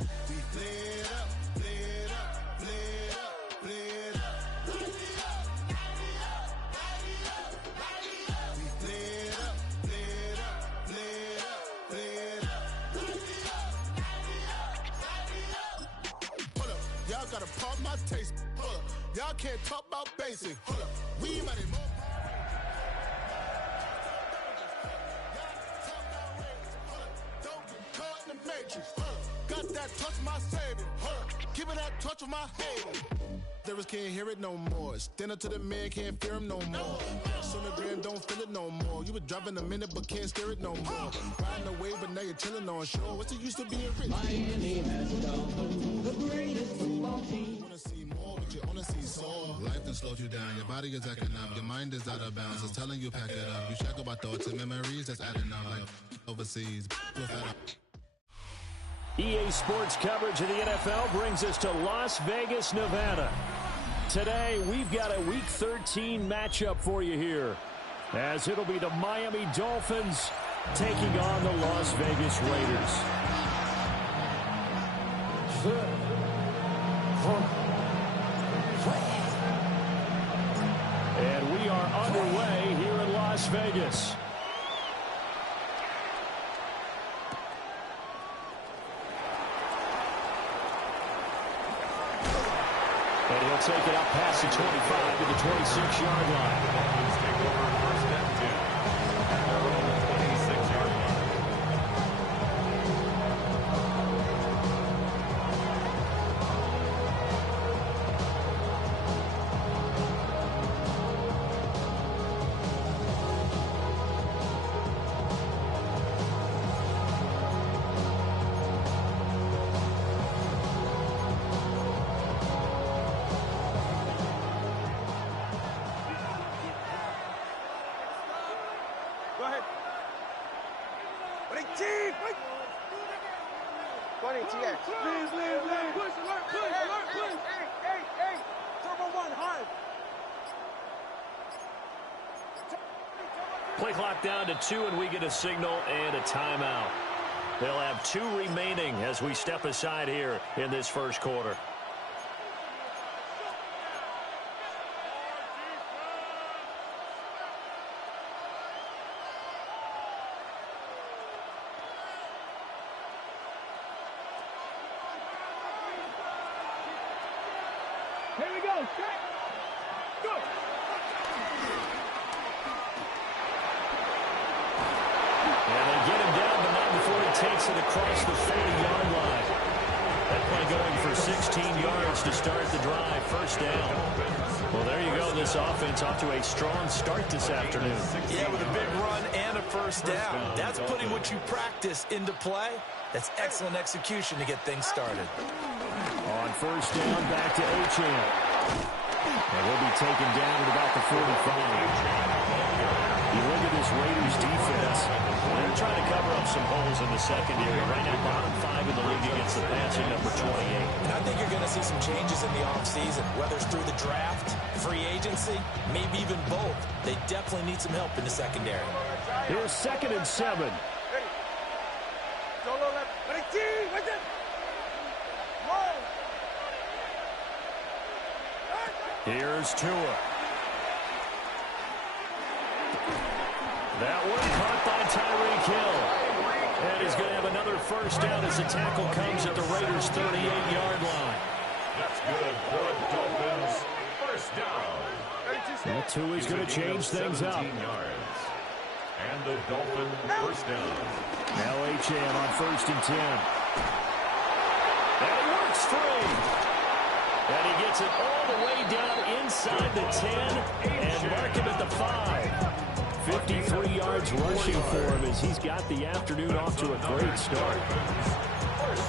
We flared up, flared up, flared up, flared up. Light me up, light me up, light me up, light me up. We flared up, flared up, flared up, flared up. Light me up, light me up, light me up. Hold up, y'all gotta pump my taste. Hold up, y'all can't talk about basic. Hold up, we might as well. Got that touch my savior. Give me that touch of my hater. Terrorists can't hear it no more. Stand up to the man, can't fear him no more. On the gram, don't feel it no more. You were driving a minute, but can't steer it no more. Riding away, but now you're chilling on shore. What's it used to being rich? Miami has Dolphins, the greatest football team. You wanna see more, but you wanna see soul. Life done slowed you down. Your body is acting up. Your mind is out of bounds. It's telling you pack it up. You shackle by thoughts and memories that's adding up. Like overseas. EA Sports coverage of the NFL brings us to Las Vegas, Nevada. Today, we've got a Week 13 matchup for you here, as it'll be the Miami Dolphins taking on the Las Vegas Raiders. And we are underway here in Las Vegas. And he'll take it up past the 25 to the 26-yard line. Dolphins take over first and 10. They're on the 26-yard line. Go ahead. Push, alert, push. Hey. Turbo 1, hard. Play clock down to 2, and we get a signal and a timeout. They'll have 2 remaining as we step aside here in this first quarter. Here we go. Straight. Go. And they get him down, but not before he takes it across the 40-yard line. That play going for 16 yards to start the drive. First down. Well, there you go. This offense off to a strong start this afternoon. Yeah, with a big run and a first down. That's putting what you practice into play. That's excellent execution to get things started. On first down, back to Achane. And he'll be taken down at about the 45. You look at this Raiders defense. They're trying to cover up some holes in the secondary. Right now, bottom 5 in the league against the passing, number 28. And I think you're going to see some changes in the offseason, whether it's through the draft, free agency, maybe even both. They definitely need some help in the secondary. Here's 2nd and 7. Solo left. What's it? Here's Tua. That one caught by Tyreek Hill. And he's going to have another first down as the tackle comes at the Raiders' 38-yard line. That's good for the Dolphins. First down. Well, Tua's going to change things up. 17 yards. And the Dolphin first down. Now Achane on 1st and 10. And he works free. And he gets it all the way down inside the 10 and mark him at the 5. 53 yards rushing for him as he's got the afternoon off to a great start.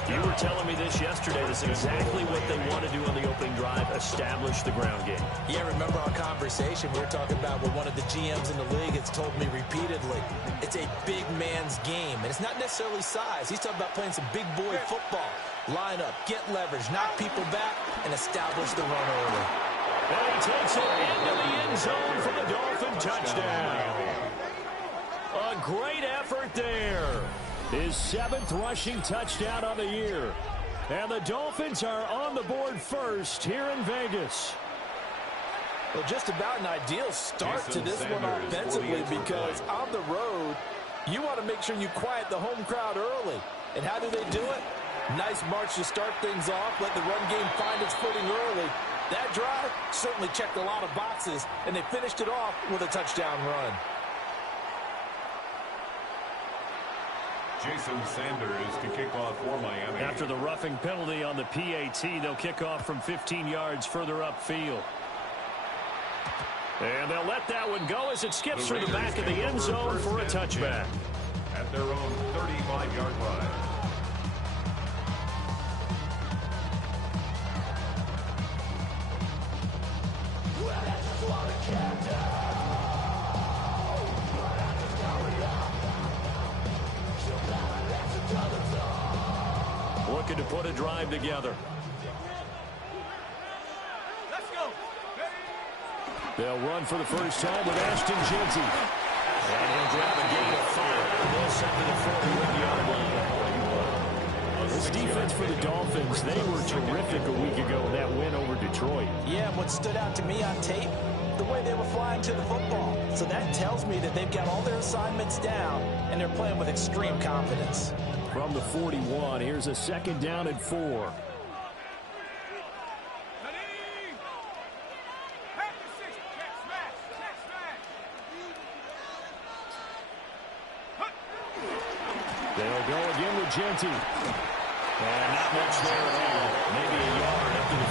You were telling me this yesterday. This is exactly what they want to do on the opening drive, establish the ground game. Yeah, remember our conversation we were talking about with one of the GMs in the league has told me repeatedly, it's a big man's game, and it's not necessarily size. He's talking about playing some big boy football. Line up, get leverage, knock people back, and establish the run early. And he takes it into the end zone for the Dolphin touchdown. A great effort there. His 7th rushing touchdown of the year. And the Dolphins are on the board first here in Vegas. Well, just about an ideal start to this one offensively because on the road, you want to make sure you quiet the home crowd early. And how do they do it? Nice march to start things off. Let the run game find its footing early. That drive certainly checked a lot of boxes, and they finished it off with a touchdown run. Jason Sanders to kick off for Miami. After the roughing penalty on the PAT, they'll kick off from 15 yards further upfield. And they'll let that one go as it skips through the back of the end zone for a touchback. At their own 35-yard line. Looking to put a drive together. Let's go. They'll run for the first time with Ashton Jeanty. And he'll grab a gain of 5. They'll send to the 41-yard line. This defense for the Dolphins, they were terrific a week ago in that win over Detroit. Yeah, and what stood out to me on tape, the way they were flying to the football. So that tells me that they've got all their assignments down, and they're playing with extreme confidence. From the 41, here's a second down and 4. They'll go again with Jeanty. And not much there at all. Maybe a yard up to the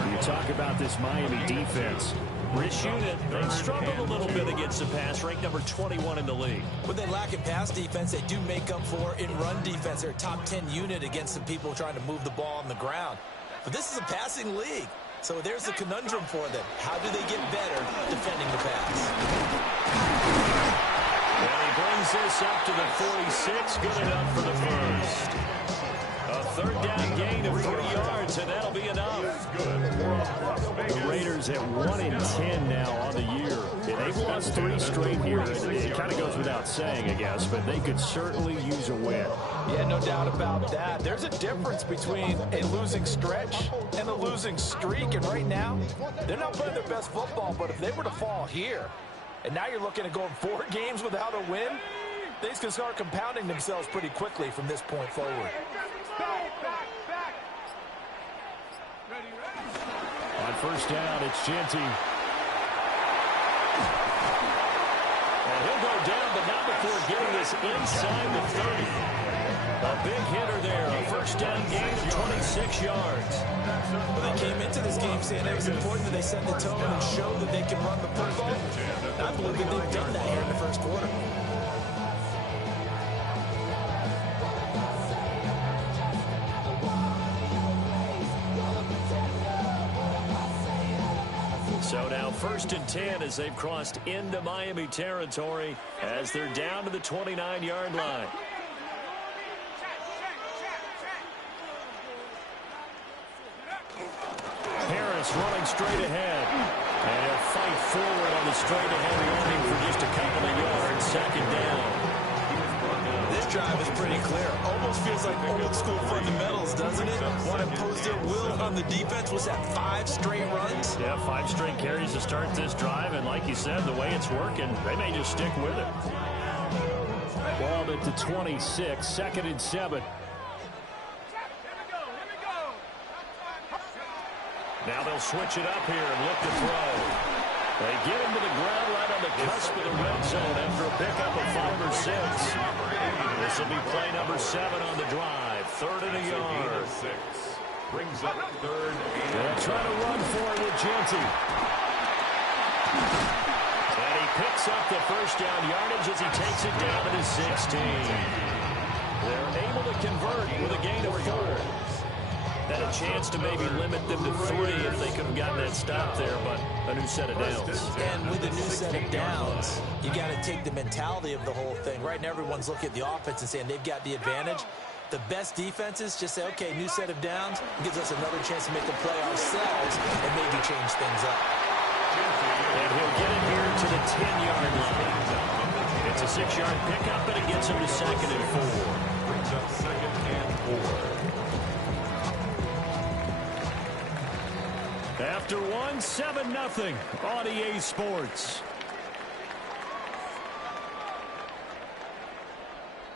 43. You talk about this Miami defense. This unit, they've struggled a little bit against the pass, ranked number 21 in the league. When they lack in pass defense, they do make up for in run defense. They're a top 10 unit against some people trying to move the ball on the ground. But this is a passing league. So there's the conundrum for them. How do they get better defending the pass? And he brings this up to the 46. Good enough for the first. A third down gain of 3 yards, and that'll be enough. The Raiders at 1-10 now on the year. And they've lost 3 straight here. It kind of goes without saying, I guess, but they could certainly use a win. Yeah, no doubt about that. There's a difference between a losing stretch and a losing streak. And right now, they're not playing their best football, but if they were to fall here, and now you're looking at going 4 games without a win, things can start compounding themselves pretty quickly from this point forward. On first down, it's Jeanty. And he'll go down, but not before getting this inside the 30. A big hitter there. A first down gain of 26 yards. Well, they came into this game saying it was important that they set the tone and show that they can run the football. I believe that they've done that here in the first quarter. So now 1st and 10 as they've crossed into Miami territory as they're down to the 29-yard line. Harris running straight ahead. And he'll fight forward on the straight ahead running for just a couple of yards. Second down. This drive is pretty clear. Almost feels like old school fundamentals, doesn't it? Want to impose their will on the defense. Was that 5 straight runs? Yeah, 5 straight carries to start this drive. And like you said, the way it's working, they may just stick with it. Ball at the 26, 2nd and 7. Now they'll switch it up here and look to throw. They get him to the ground right on the cusp of the red zone after a pickup of 5 or 6. This will be play number 7 on the drive. 3rd and a yard. Brings up 3rd and They'll try to run for it with Jeanty. And he picks up the first down yardage as he takes it down to the 16. They're able to convert with a gain of 4. Had a chance to maybe limit them to 3 if they could have gotten that stop there, but a new set of downs. And with a new set of downs, you got to take the mentality of the whole thing. Right now, everyone's looking at the offense and saying they've got the advantage. The best defenses just say, okay, new set of downs, gives us another chance to make a play ourselves and maybe change things up. And he'll get it here to the 10-yard line. It's a 6-yard pickup, but it gets him to 2nd and 4. brings up 2nd and 4. After one, 7-0 on EA Sports.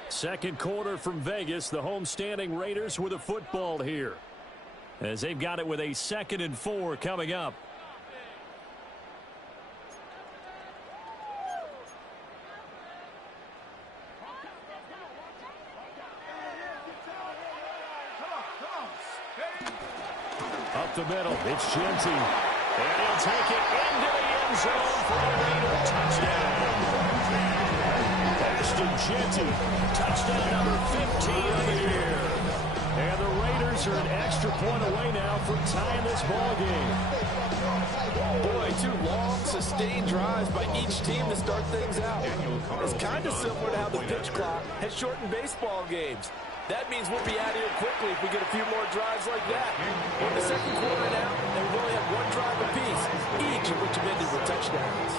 Second quarter from Vegas. The homestanding Raiders with a football here, as they've got it with a 2nd and 4 coming up. Up the middle, it's Genty. And he'll take it into the end zone for a Raider touchdown. Ashton Genty, touchdown number 15 of the year. And the Raiders are an extra point away now from tying this ball game. Boy, 2 long, sustained drives by each team to start things out. It's kind of similar to how the pitch clock has shortened baseball games. That means we'll be out of here quickly if we get a few more drives like that. We're in the second quarter now, and we've only had 1 drive apiece, each of which have ended with touchdowns.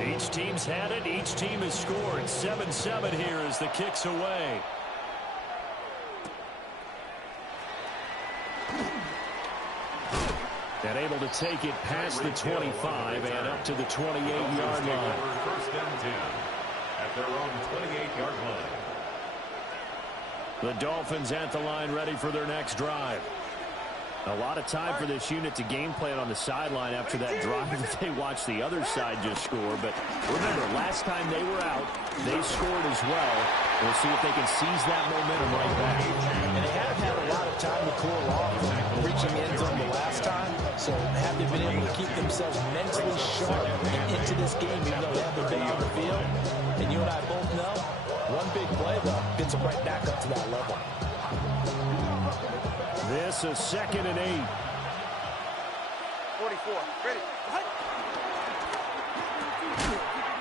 Each team's had it. Each team has scored. 7-7 here as the kick's away. And able to take it past the 25 and up to the 28-yard line. 1st and 10 at their own 28-yard line. The Dolphins at the line, ready for their next drive. A lot of time for this unit to game plan on the sideline after that drive that they watched the other side just score. But remember, last time they were out, they scored as well. We'll see if they can seize that momentum right back. And they have had a lot of time to cool off from reaching the end zone the last time. So have they been able to keep themselves mentally sharp and into this game even though they haven't been on the field? And you and I both know, one big play, though, gets them right back up to that level. This is 2nd and 8. 44. Ready.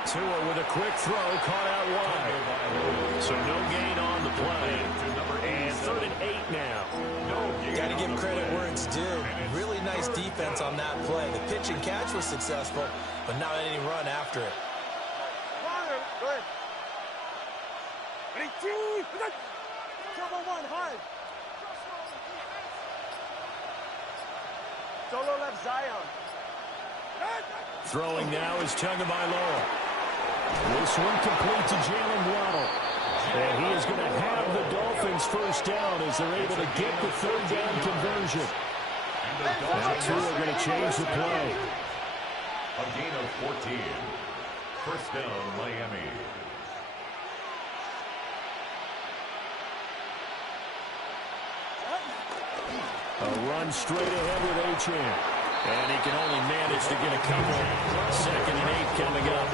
Tua with a quick throw, caught out wide. So no gain on the play. And 3rd and 8 now. Got to give credit where it's due. Really nice defense on that play. The pitch and catch was successful, but not any run after it. Go ahead. Ready, 2. Turbo 1, hard. Solo left Zion. Throwing now is Tagovailoa. This one complete to Jalen Waddle. And he is going to have the Dolphins first down as they're able to get the 3rd down conversion. Now Tua are going to change the play. A gain of 14. 1st down, Miami. A run straight ahead with Achane. And he can only manage to get a couple. 2nd and 8 coming up.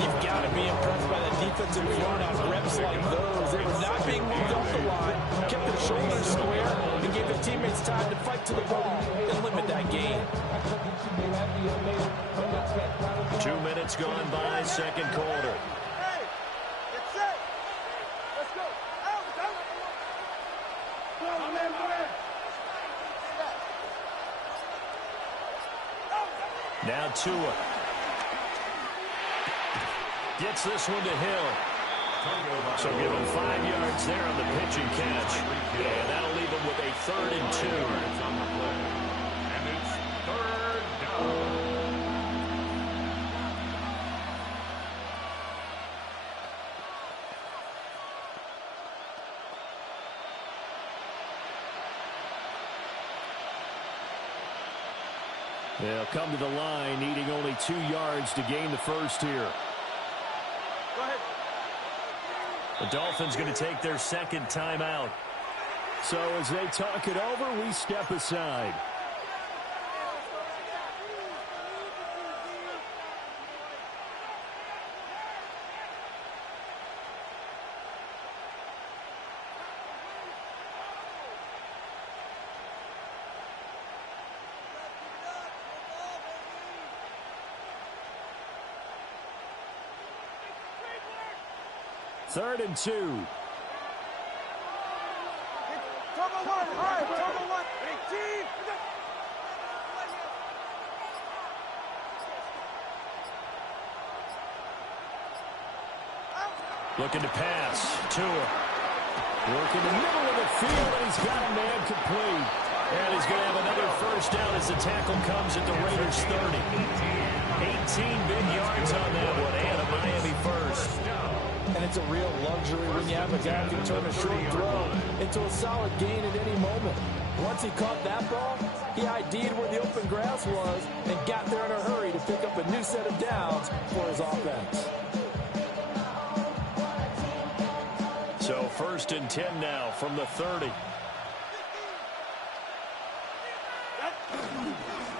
You've got to be impressed by that defensive front on reps like those. They were not being moved off the line, kept their shoulders square, and gave their teammates time to fight to the bone and limit that gain. 2 minutes gone by, 2nd quarter. Hey, get set. Let's go. Out, out. Go, man, go ahead. Now Tua gets this one to Hill. So give him 5 yards there on the pitch and catch. And that'll leave him with a 3rd and 2. And it's 3rd down. They'll come to the line, needing only 2 yards to gain the first here. Go ahead. The Dolphins going to take their 2nd timeout. So as they talk it over, we step aside. 3rd and 2. Turbo one, all right, turbo one. Team. Looking to pass. Tua. Work in the middle of the field, and he's got a man complete. And he's going to have another first down as the tackle comes at the Raiders' 30. 18 big yards on that one, and a Miami first. And it's a real luxury when you have a guy who can turn a short throw into a solid gain at any moment. Once he caught that ball, he ID'd where the open grass was and got there in a hurry to pick up a new set of downs for his offense. So 1st and 10 now from the 30.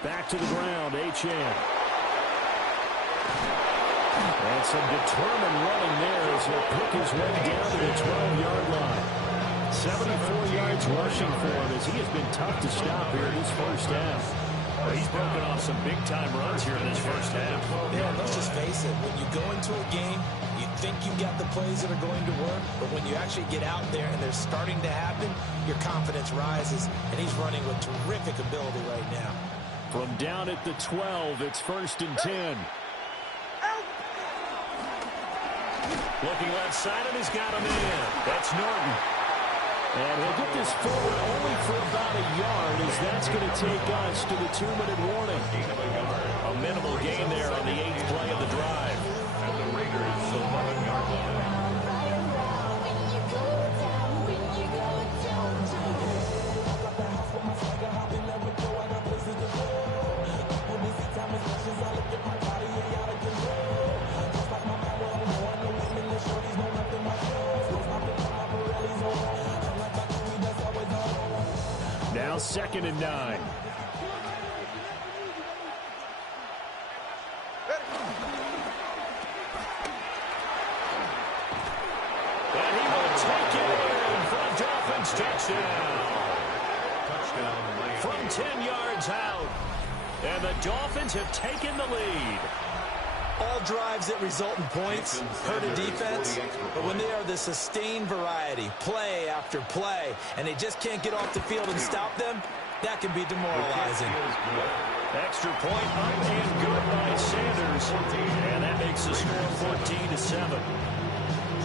Back to the ground, Achane. And some determined running there as he'll pick his way down to the 12-yard line. 74 yards rushing for him as he has been tough to stop here in this first half. Well, he's broken off some big-time runs here in this first half. Yeah, let's just face it. When you go into a game, you think you got the plays that are going to work, but when you actually get out there and they're starting to happen, your confidence rises, and he's running with terrific ability right now. From down at the 12, it's 1st and 10. Looking left side, and he's got him in. That's Norton. And he'll get this forward only for about a yard, as that's going to take us to the 2-minute warning. A minimal gain there on the 8th play of the drive. At the Raiders' 11-yard line. Now 2nd and 9. And he will take it in for a Dolphins touchdown. Touchdown From 10 yards out. And the Dolphins have taken the lead. All drives that result in points hurt a defense, but when they are the sustained variety, play after play, and they just can't get off the field and stop them, that can be demoralizing. Extra point up and good by Sanders. And that makes the score 14-7.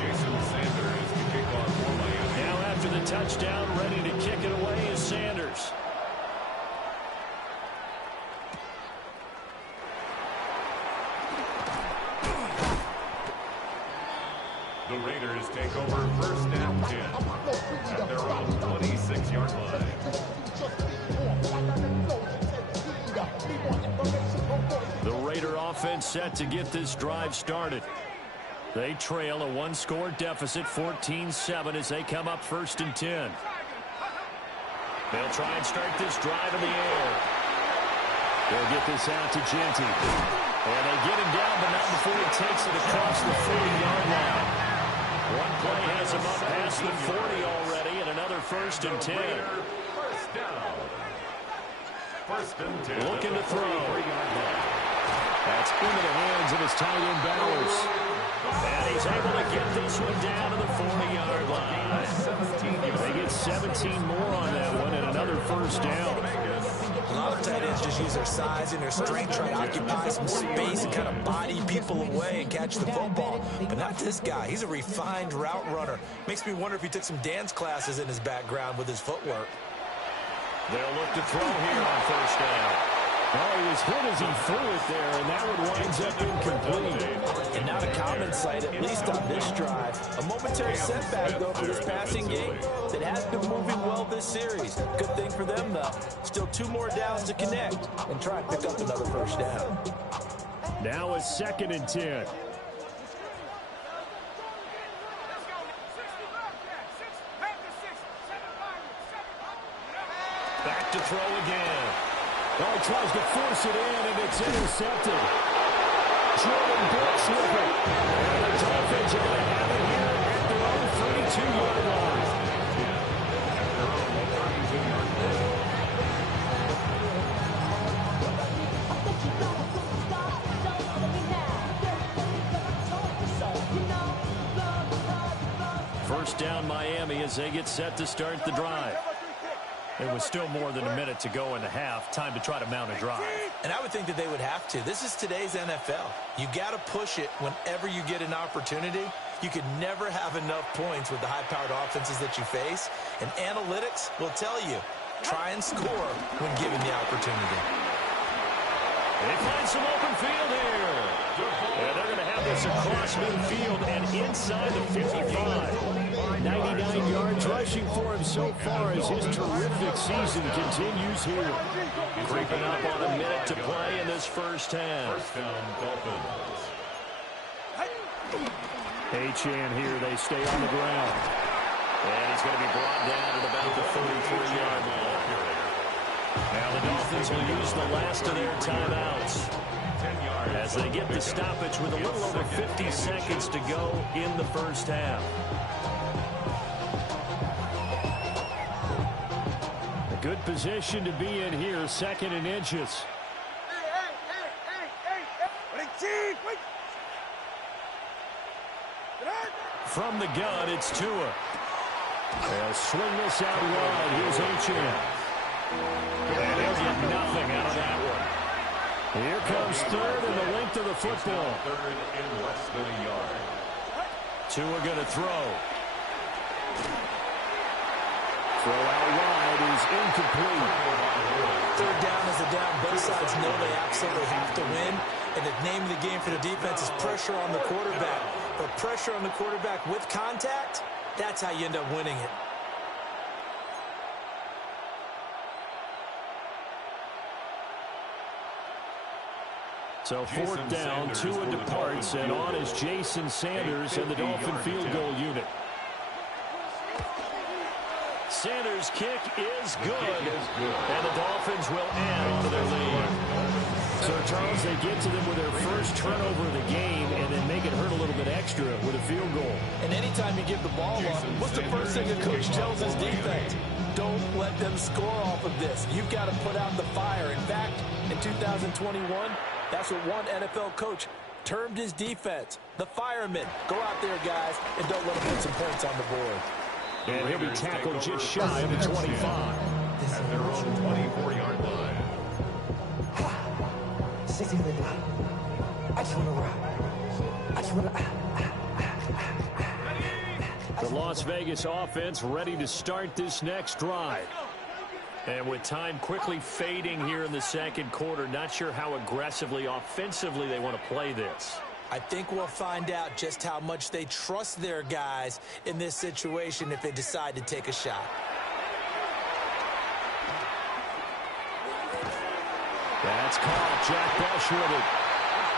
Jason Sanders to kick off for Miami. Now after the touchdown, ready to kick it away is Sanders. The Raiders take over 1st and 10 at their own 26-yard line. The Raider offense set to get this drive started. They trail a 1-score deficit, 14-7, as they come up 1st and 10. They'll try and start this drive in the air. They'll get this out to Genty. And they get him down, but not before he takes it across the 40-yard line. One play has him up past the 40 already, and another 1st and 10. First down. 1st and 10. Looking to throw. That's into the hands of his tight end Bowers. And he's able to get this one down to the 40-yard line. They get 17 more on that one, and another 1st down. A lot of tight ends just use their size and their strength, try to occupy some space and kind of body people away and catch the football. But not this guy. He's a refined route runner. Makes me wonder if he took some dance classes in his background with his footwork. They'll look to throw here on 1st down. Oh, he was hit as he threw it there, and that one winds up incomplete. And not a common sight, at least on this drive. A momentary setback, though, for this passing game that has been moving well this series. Good thing for them, though. Still 2 more downs to connect and try and pick up another 1st down. Now a 2nd and 10. Back to throw again. Oh, he tries to force it in, and it's intercepted. Jordan Brooks with it. And the Dolphins are going to have it here at their own 32-yard line. first down Miami as they get set to start the drive. It was still more than a minute to go in the half. Time to try to mount a drive. And I would think that they would have to. This is today's NFL. You got to push it whenever you get an opportunity. You could never have enough points with the high-powered offenses that you face. And analytics will tell you, try and score when given the opportunity. They find some open field here. And they're going to have this across midfield and inside the 55. 99 yards rushing for him so far as his terrific season continues here. Creeping up on a minute to play in this first half. First down, Dolphins. H-Chan here. They stay on the ground. And he's going to be brought down at about the 33-yard line. Now the Dolphins will use the last of their timeouts as they get the stoppage with a little over 50 seconds to go in the first half. A good position to be in here, second and inches. From the gun, it's Tua. They'll swing this out wide. Here's H-Chan. And he'll get nothing out of that one. Here comes third and the length of the football. Third and less than a yard. Tua going to throw. Throw out wide is incomplete. Third down is a down. Both sides know they absolutely have to win. And the name of the game for the defense is pressure on the quarterback. But pressure on the quarterback with contact, that's how you end up winning it. So fourth down, Tua departs, and on is Jason Sanders and the Dolphin field goal unit. Sanders' kick is good, and the Dolphins will add to their lead. So, Charles, they get to them with their first turnover of the game and then make it hurt a little bit extra with a field goal. And anytime you give the ball up, what's the first thing a coach tells his defense? Don't let them score off of this. You've got to put out the fire. In fact, in 2021, that's what one NFL coach termed his defense, the firemen. Go out there, guys, and don't let them put some points on the board. And he'll be tackled just shy of the 25. At their own 24-yard line. I just want to rock. I just want to... The Las Vegas offense ready to start this next drive. And with time quickly fading here in the second quarter, not sure how aggressively, offensively they want to play this. I think we'll find out just how much they trust their guys in this situation if they decide to take a shot. That's caught. Jack Bush with it.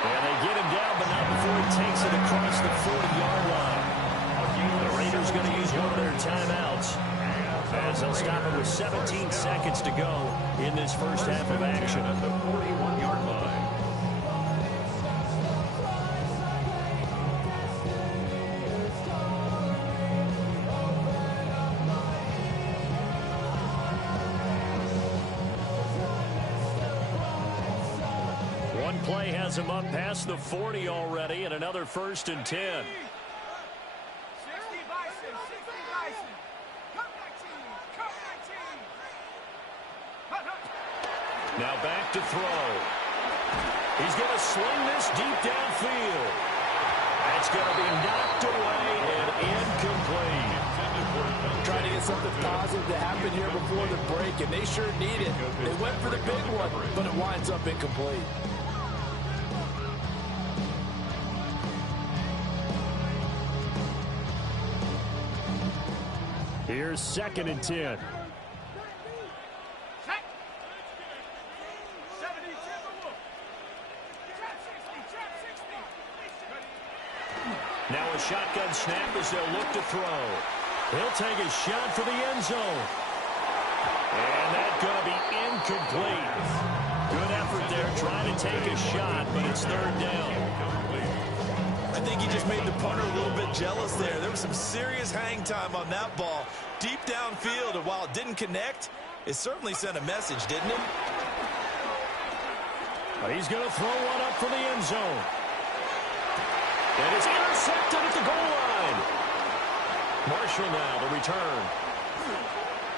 And they get him down, but not before he takes it across the 40-yard line. The Raiders going to use one of their timeouts as they'll stop it with 17 seconds to go in this first half of action. At the 41-yard line. One play has him up past the 40 already, and another first and 10. Now back to throw. He's going to swing this deep downfield. That's going to be knocked away and incomplete. Trying to get something positive to happen here before the break, and they sure need it. They went for the big one, but it winds up incomplete. Here's second and 10. Now a shotgun snap as they'll look to throw. He'll take a shot for the end zone. And that's going to be incomplete. Good effort there trying to take a shot, but it's third down. I think he just made the punter a little bit jealous there. There was some serious hang time on that ball. Deep downfield, and while it didn't connect, it certainly sent a message, didn't it? He's going to throw one up for the end zone. And it's intercepted at the goal line. Marshall now, the return.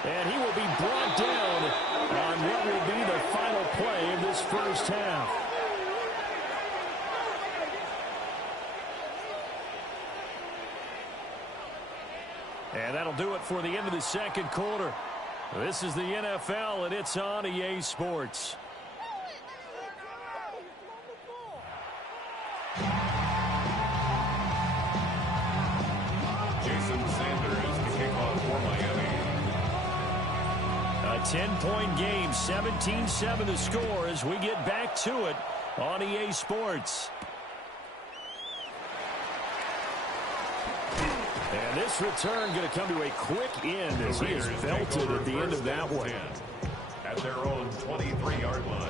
And he will be brought down on what will be the final play of this first half. And that'll do it for the end of the second quarter. This is the NFL, and it's on EA Sports. Jason Sanders to kick off for Miami. A 10-point game, 17-7 the score as we get back to it on EA Sports. And this return going to come to a quick end as he is belted at the end of that one. At their own 23-yard line.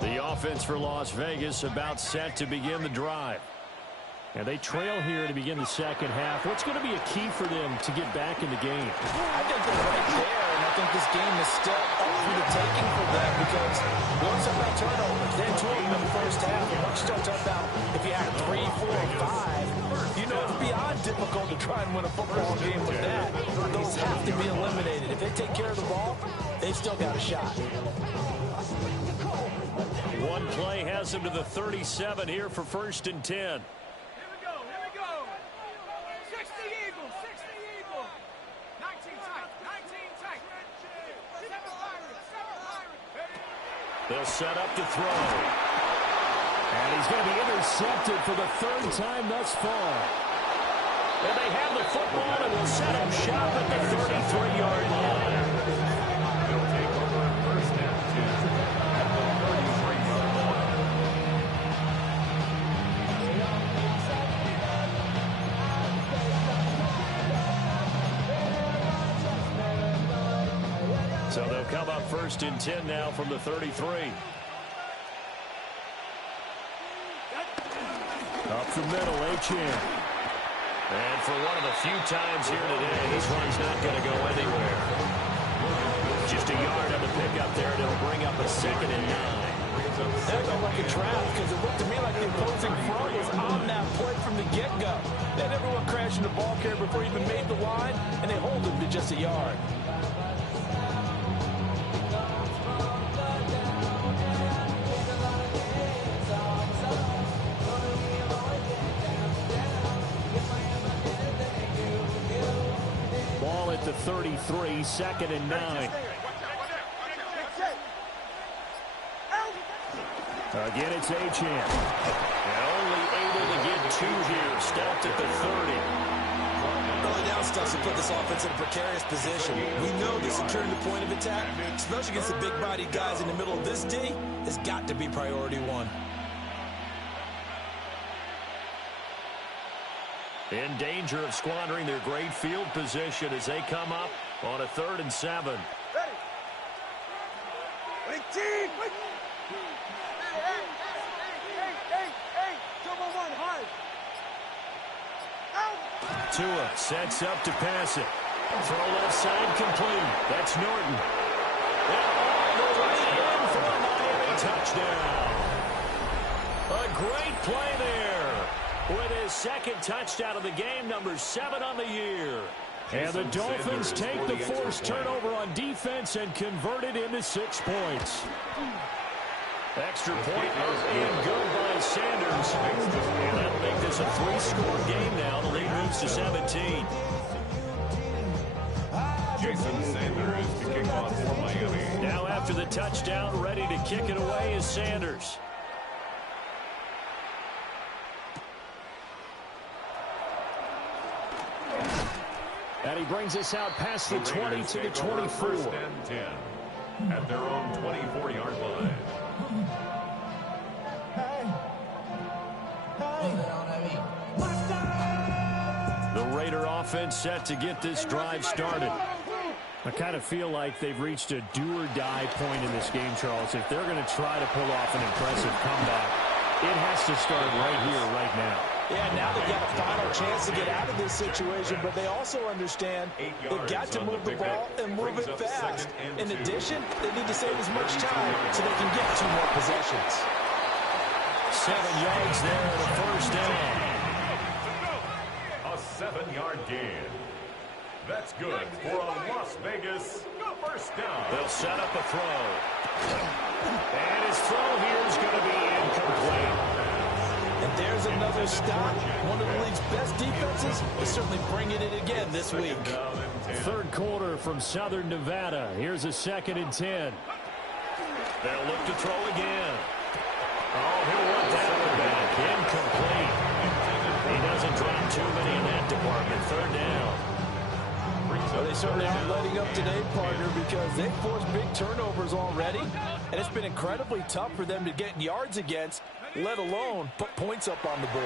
The offense for Las Vegas about set to begin the drive. And they trail here to begin the second half. What's going to be a key for them to get back in the game? I think they're right there, and I think this game is still up for the taking for them because one talk about turnovers, then 2 of them in the first half, and one still talk about if you had 3, 4, 5, you know it's beyond difficult to try and win a football game with that. Those have to be eliminated. If they take care of the ball, they've still got a shot. One play has them to the 37 here for 1st and 10. They'll set up to throw. And he's going to be intercepted for the 3rd time thus far. And they have the football and will set up shop at the 33-yard line. They'll take over 1st and 10 at the 33-yard line. So they'll come up 1st and 10 now from the 33. Up the middle, Achane. And for one of the few times here today, this one's not going to go anywhere. Just a yard on the pickup there, and it'll bring up a 2nd and 9. That looked like a trap because it looked to me like the opposing front was on that play from the get-go. They had everyone crashing the ball carrier before he even made the line, and they hold him to just a yard. Ball at the 33, 2nd and 9. Again, it's Achane. And only able to get 2 here. Stopped at the 30. Early down stuff to put this offense in a precarious position. We know that securing the point of attack, especially against the big-bodied guys in the middle of this D, has got to be priority 1. In danger of squandering their great field position as they come up on a 3rd and 7. Ready. Wait, team. Wait. Hey. 2-1, hard. Out. Tua sets up to pass it. Throw left side complete. That's Norton. And all the way in for a Miami touchdown. A great play there. With his 2nd touchdown of the game, number 7 on the year. And the Dolphins take the forced turnover on defense and convert it into 6 points. Extra point up and good by Sanders. And that'll make this a 3-score game now. The lead moves to 17. Jason Sanders to kick off for Miami. Now after the touchdown, ready to kick it away is Sanders. And he brings us out past the 20 to the 24. 1st and 10 at their own 24-yard line. The Raider offense set to get this drive started. I kind of feel like they've reached a do-or-die point in this game, Charles. If they're going to try to pull off an impressive comeback, it has to start right here, right now. Yeah, now they've got a final chance to get out of this situation, but they also understand they've got to move the ball and move it fast. In addition, they need to save as much time so they can get 2 more possessions. 7 yards there at a first down. A 7-yard gain. That's good for a Las Vegas first down. They'll set up a throw. And his throw here is going to be incomplete. And there's another stop. One of the league's best defenses is certainly bringing it again this week. Third quarter from Southern Nevada. Here's a 2nd and 10. They'll look to throw again. Oh, he'll want that one back. Incomplete. He doesn't drop too many in that department. 3rd down. Well, they certainly aren't letting up today, partner, because they've forced big turnovers already, and it's been incredibly tough for them to get yards against, let alone put points up on the board.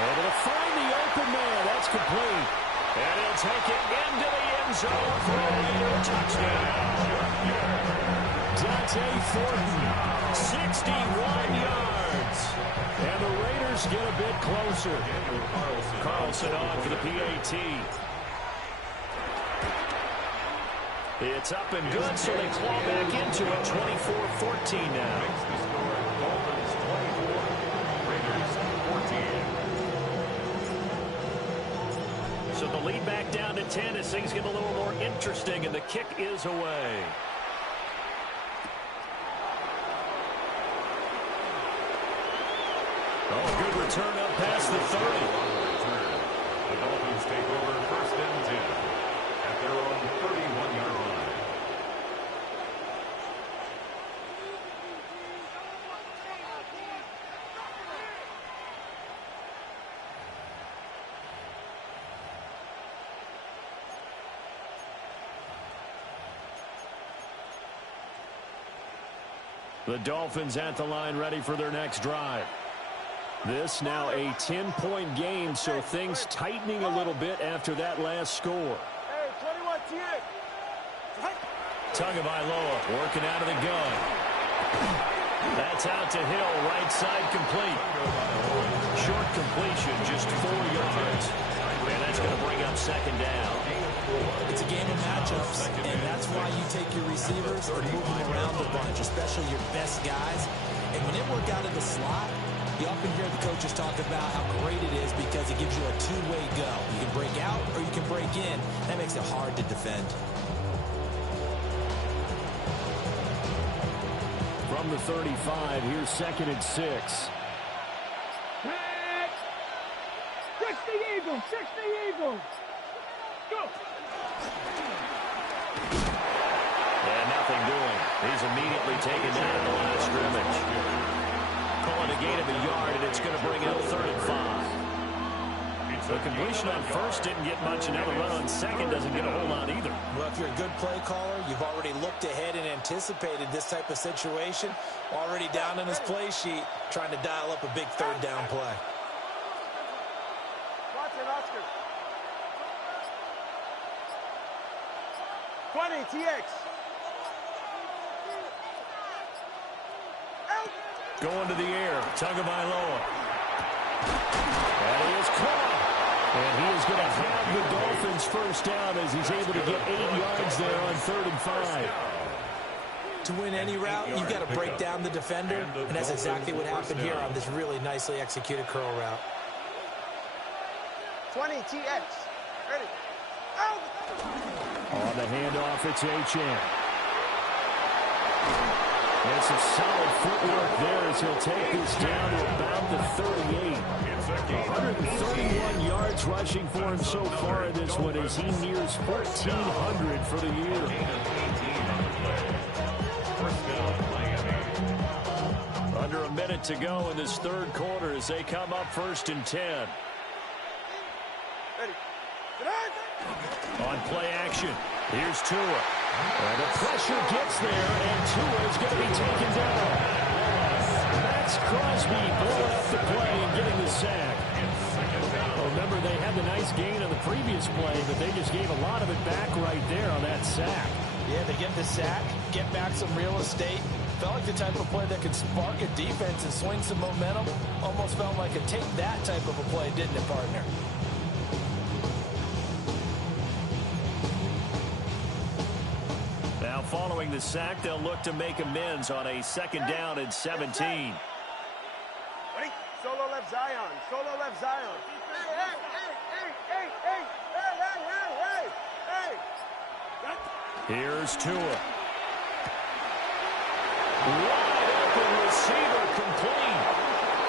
Able to find the open man. That's complete. And he'll take it into the end zone for a touchdown. Dante Thornton, 61 yards. And the Raiders get a bit closer. Carlson on for the PAT. It's up and good, so they claw back into it. 24-14 now. Dolphins 24, Raiders 14. So the lead back down to 10 as things get a little more interesting, and the kick is away. Oh, good return up past the 30. The Dolphins take over 1st and 10 at their own 31-yard line. The Dolphins at the line, ready for their next drive. This now a 10-point game, so things tightening a little bit after that last score. Hey, 21 TX. Tagovailoa working out of the gun. That's out to Hill, right side complete. Short completion, just 4 yards. And that's going to bring up 2nd down. It's a game of matchups, and that's why you take your receivers and move them around a bunch, especially your best guys. And when it worked out of the slot, you often hear the coaches talk about how great it is because it gives you a 2-way go. You can break out or you can break in. That makes it hard to defend. From the 35, here's 2nd and 6. Hey! 60 Eagles! 60 Eagles! Go! And nothing doing. He's immediately taken down at the line of scrimmage. Calling a gain of a yard, and it's going to bring up 3rd and 5. The completion on 1st didn't get much. Another run on 2nd doesn't get a whole lot either. Well, if you're a good play caller, you've already looked ahead and anticipated this type of situation. Already down in his play sheet, trying to dial up a big 3rd down play. Watch it, Oscar. 20 TX. Going to the air, Tagovailoa. And he is caught. And he is going to have the Dolphins first down as he's able to get 8 yards there on 3rd and 5. To win any route, you've got to break down the defender, and that's exactly what happened here on this really nicely executed curl route. 20 TX. Ready. On the handoff, it's Achane. And some solid footwork there as he'll take this down to about the 38. 131 yards rushing for him so far in this one as he nears 1,400 for the year. Under a minute to go in this 3rd quarter as they come up 1st and 10. Ready. On play action, here's Tua. And the pressure gets there, and Tua is going to be taken down. Max Crosby blowing up the play and getting the sack. Well, remember, they had the nice gain on the previous play, but they just gave a lot of it back right there on that sack. Yeah, they get the sack, get back some real estate, Felt like the type of play that could spark a defense and swing some momentum. Almost felt like a take that type of a play, didn't it, partner? Now following the sack, they'll look to make amends on a 2nd down and 17. Ready? Solo left Zion. Solo left Zion. Hey. Here's Tua. Wide open receiver complete.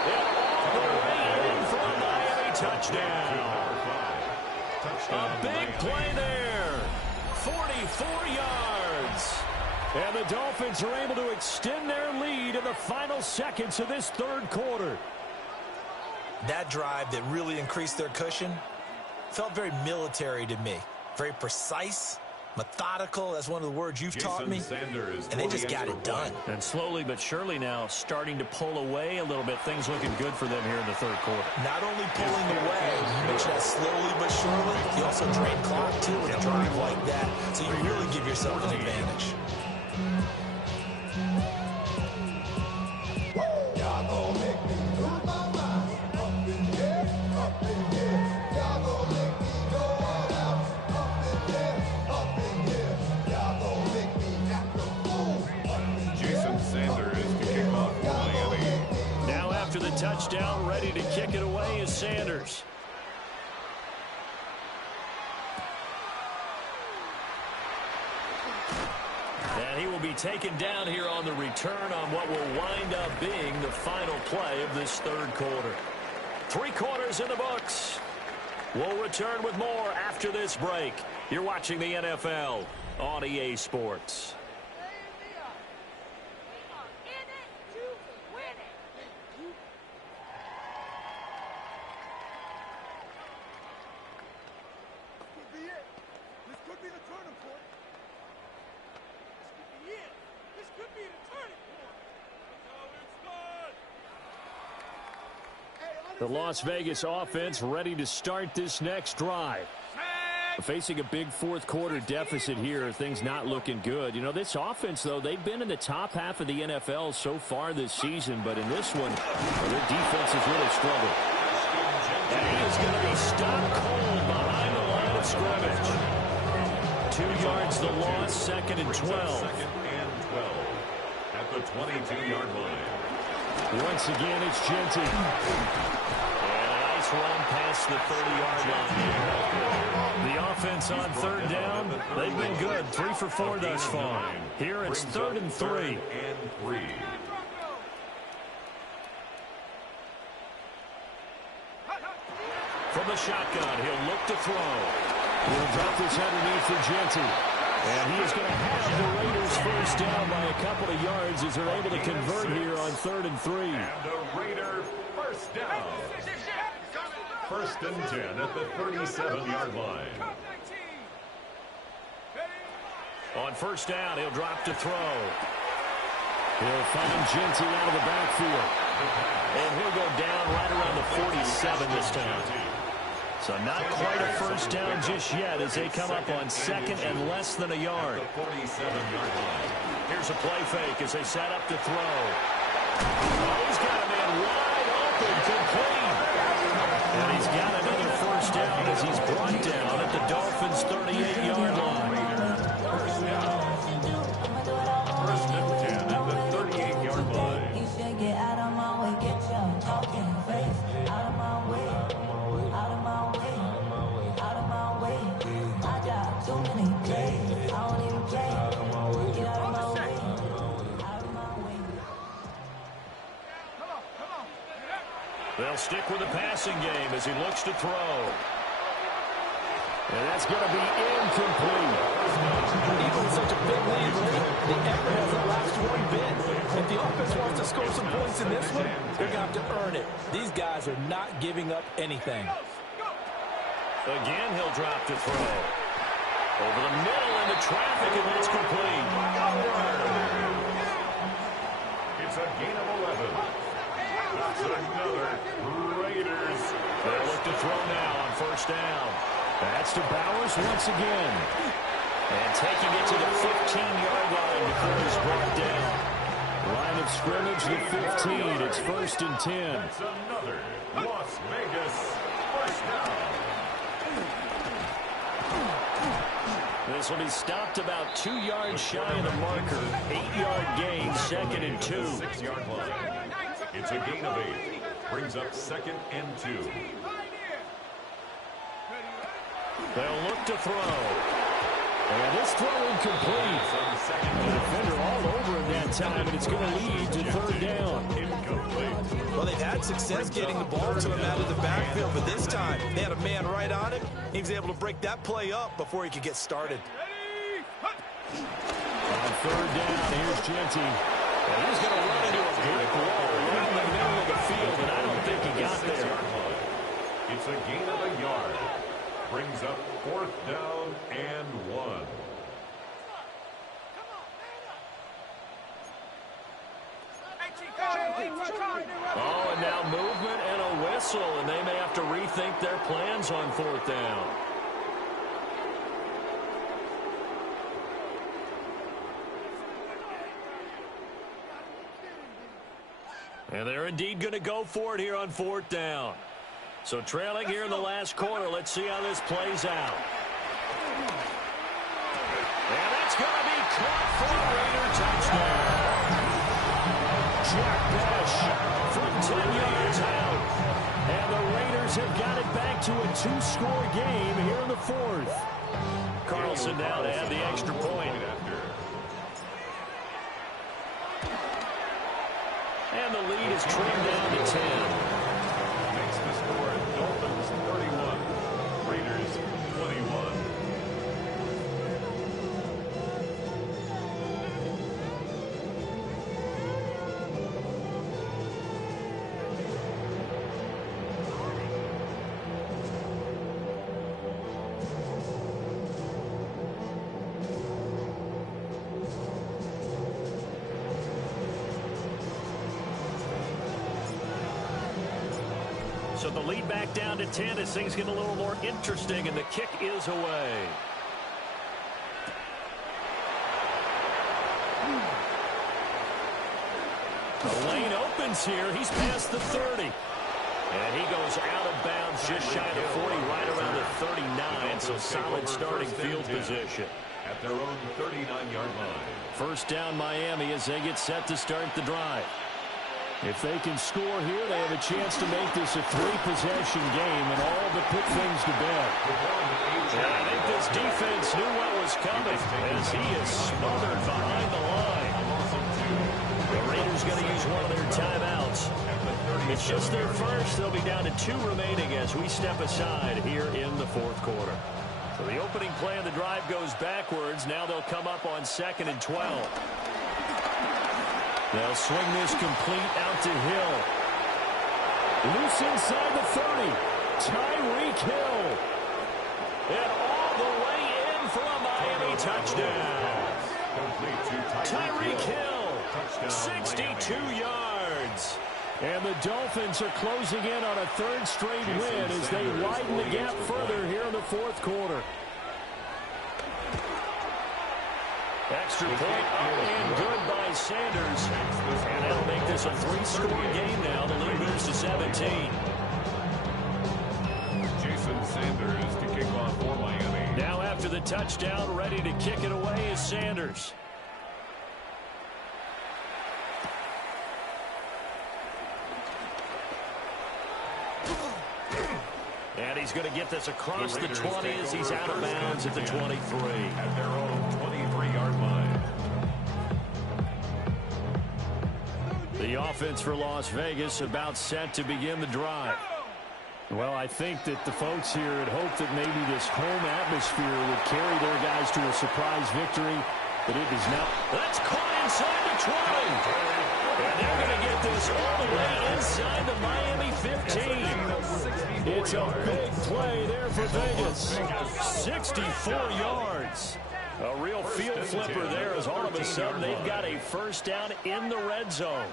And all the way in for a Miami touchdown. A big play there. 44 yards. And the Dolphins are able to extend their lead in the final seconds of this 3rd quarter. That drive that really increased their cushion felt very military to me. Very precise, methodical. That's one of the words you've taught me. And they just got it done. And slowly but surely now starting to pull away a little bit. Things looking good for them here in the 3rd quarter. Not only pulling away, you mentioned that slowly but surely, you also drain clock too with a drive like that. So you really give yourself an advantage. Y'all gon' make me lose my mind. Up in here, up in here. Y'all gon' make me go all out. Up in here, up in here. Y'all gon' make me act a fool. Jason Sanders to kick off for Miami. Now after the touchdown, ready to kick it away is Sanders. And he will be taken down here on the return on what will wind up being the final play of this 3rd quarter. 3 quarters in the books. We'll return with more after this break. You're watching the NFL on EA Sports. This could be the turning point. This could be the turning point. That's how it's done. The Las Vegas offense ready to start this next drive. Facing a big 4th quarter deficit here, things not looking good. You know, this offense, though, they've been in the top half of the NFL so far this season, but in this one, their defense has really struggled. And he is going to be stopped cold behind the line of scrimmage. 2 yards the loss, 2nd and 12. 2nd and 12 at the 22-yard line. Once again, it's Genty. And a nice run past the 30-yard line. The offense on 3rd down, they've been good. 3 for 4 thus far. Here it's 3rd and 3. From the shotgun, he'll look to throw. He'll drop this underneath for Genty. And he is going to have the Raiders first down by a couple of yards as they're able to convert here on 3rd and 3. And the Raider first down. 1st and 10 at the 37-yard line. On 1st down, he'll drop to throw. He'll find Genty out of the backfield. And he'll go down right around the 47 this time. So not quite a first down just yet as they come up on 2nd and less than a yard. Here's a play fake as they set up to throw. Oh, he's got a man wide open, complete. And he's got another first down as he's brought down at the Dolphins' 38-yard line. First down. 1st and 10 at the 38-yard line. You should get out of my way, get your talking face out of my way, out of my way, out of my way. I got too many plays, I don't even play. Get out of my way, out of my way. They'll stick with the passing game as he looks to throw. And that's going to be incomplete. Even with such a big lead, the effort hasn't lasted one bit. If the offense wants to score some points in this one, they're going to have to earn it. These guys are not giving up anything. Again, he'll drop to throw. Over the middle into traffic, and that's complete. It's a gain of 11. That's another Raiders. They'll look to throw now on 1st down. That's to Bowers once again. And taking it to the 15-yard line before he's brought down. line of scrimmage, the 15. It's 1st and 10. That's another Las Vegas first down. This will be stopped about 2 yards shy of the marker. 8-yard gain, 2nd and 2. 6-yard line. It's a gain of 8. Brings up 2nd and 2. They'll look to throw. And this throw incomplete. The defender all over him that time, and it's going to lead to 3rd down. Incomplete. Well, they've had success getting the ball to him out of the backfield, but this time they had a man right on him. He was able to break that play up before he could get started. On 3rd down, here's Genty. And he's going to run into a brick wall right in the middle of the field, and I don't think he got there. It's a gain of a yard. Brings up 4th down and 1. Oh, and now movement and a whistle, and they may have to rethink their plans on 4th down. And they're indeed going to go for it here on 4th down. So trailing here in the last quarter, let's see how this plays out. And that's going to be caught for a Raider touchdown. Jack Bush from 10 yards out. And the Raiders have got it back to a 2-score game here in the 4th. Carlson now to add the extra point. And the lead is trimmed down to 10. Makes the score Dolphins 31, Raiders 21. So the lead back down to 10 as things get a little more interesting, and the kick is away. The lane opens here. He's past the 30. And he goes out of bounds just shy of 40, right around the 39. So solid starting field position. At their own 39-yard line. 1st down Miami as they get set to start the drive. If they can score here, they have a chance to make this a 3-possession game and all but put things to bed. And I think this defense knew what was coming as he is smothered behind the line. The Raiders going to use one of their timeouts. It's just their first. They'll be down to 2 remaining as we step aside here in the 4th quarter. So the opening play of the drive goes backwards. Now they'll come up on 2nd and 12. They'll swing this complete out to Hill. Loose inside the 30. Tyreek Hill. And all the way in for a Miami touchdown. Tyreek Hill, 62 yards. And the Dolphins are closing in on a 3rd straight win as they widen the gap further here in the 4th quarter. Extra point up and good by Sanders. And that'll make this a 3-score game now. The lead moves to 17. Jason Sanders to kick off for Miami. Now after the touchdown, ready to kick it away is Sanders. And he's going to get this across the 20 as he's out of bounds at the 23. At their own 23-yard line. The offense for Las Vegas about set to begin the drive. Well, I think that the folks here had hoped that maybe this home atmosphere would carry their guys to a surprise victory, but it does not. That's caught inside the 20. And they're going to get this all the way inside the Miami 15. It's a big play there for Vegas. 64 yards. A real field flipper there as all of a sudden they've got a 1st down in the red zone.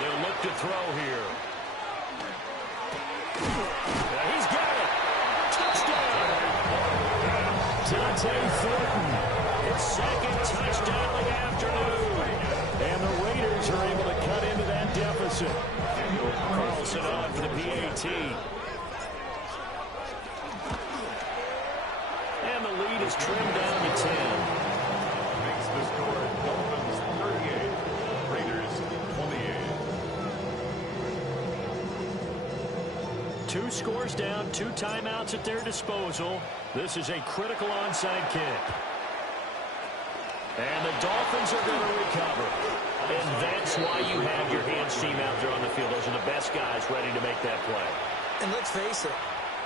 They'll look to throw here. He's got it. Touchdown. Thornton. His second touchdown of the afternoon. And the Raiders are able to cut into that deficit. Carlson on for the PAT. And the lead is trimmed down to 10. Makes the score Dolphins 38, Raiders 28. Two scores down, 2 timeouts at their disposal. This is a critical onside kick. And the Dolphins are going to recover. And that's why you have your hands team out there on the field. Those are the best guys ready to make that play. And let's face it,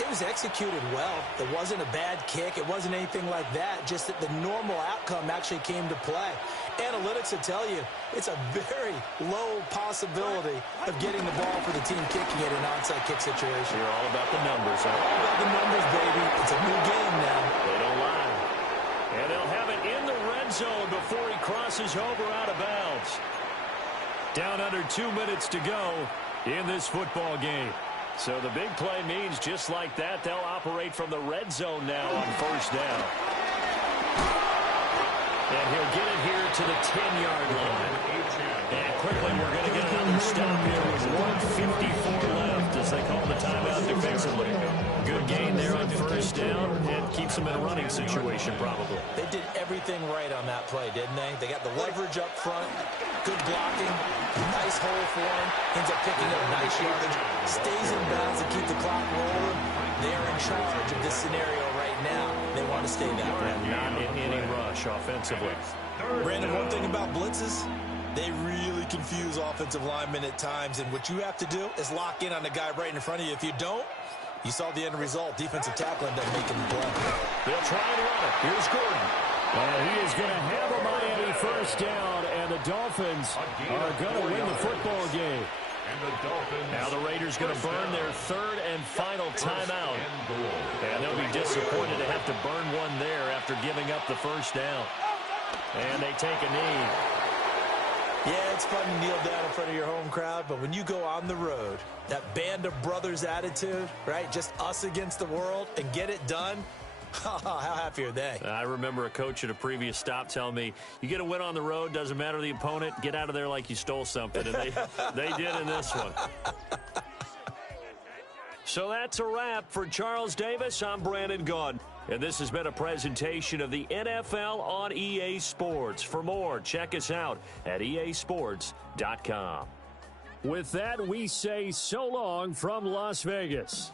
it was executed well. It wasn't a bad kick. It wasn't anything like that. Just that the normal outcome actually came to play. Analytics will tell you it's a very low possibility of getting the ball for the team kicking it in an onside kick situation. You're all about the numbers, huh? All about the numbers, baby. It's a new game now. They don't lie. And they'll have it in the red zone before he crosses over out of bounds. Down under 2 minutes to go in this football game. So the big play means just like that, they'll operate from the red zone now on first down. And he'll get it here to the 10-yard line. And quickly we're going to get another stop here with 1:54 left as they call the timeout defensively. Good gain there on first down and keeps them in a running situation probably. They did everything right on that play, didn't they? They got the leverage up front, good blocking, nice hole for him, ends up picking up nice yardage, stays in bounds to keep the clock rolling. They are in charge of this scenario right now. They want to stay that way. And not in any rush offensively. Brandon, one thing about blitzes, they really confuse offensive linemen at times, and what you have to do is lock in on the guy right in front of you. If you don't, you saw the end result. Defensive tackle ended up making the play. They'll try and run it. Here's Gordon. And he is going to have a Miami first down, and the Dolphins are going to win the football game. Now the Raiders going to burn their third and final timeout. And they'll be disappointed to have to burn one there after giving up the first down. And they take a knee. Yeah, it's fun to kneel down in front of your home crowd, but when you go on the road, that band of brothers attitude, right, just us against the world, and get it done, how happy are they? I remember a coach at a previous stop telling me, you get a win on the road, doesn't matter the opponent, get out of there like you stole something. And they did in this one. So that's a wrap for Charles Davis. I'm Brandon Gaudin. And this has been a presentation of the NFL on EA Sports. For more, check us out at easports.com. With that, we say so long from Las Vegas.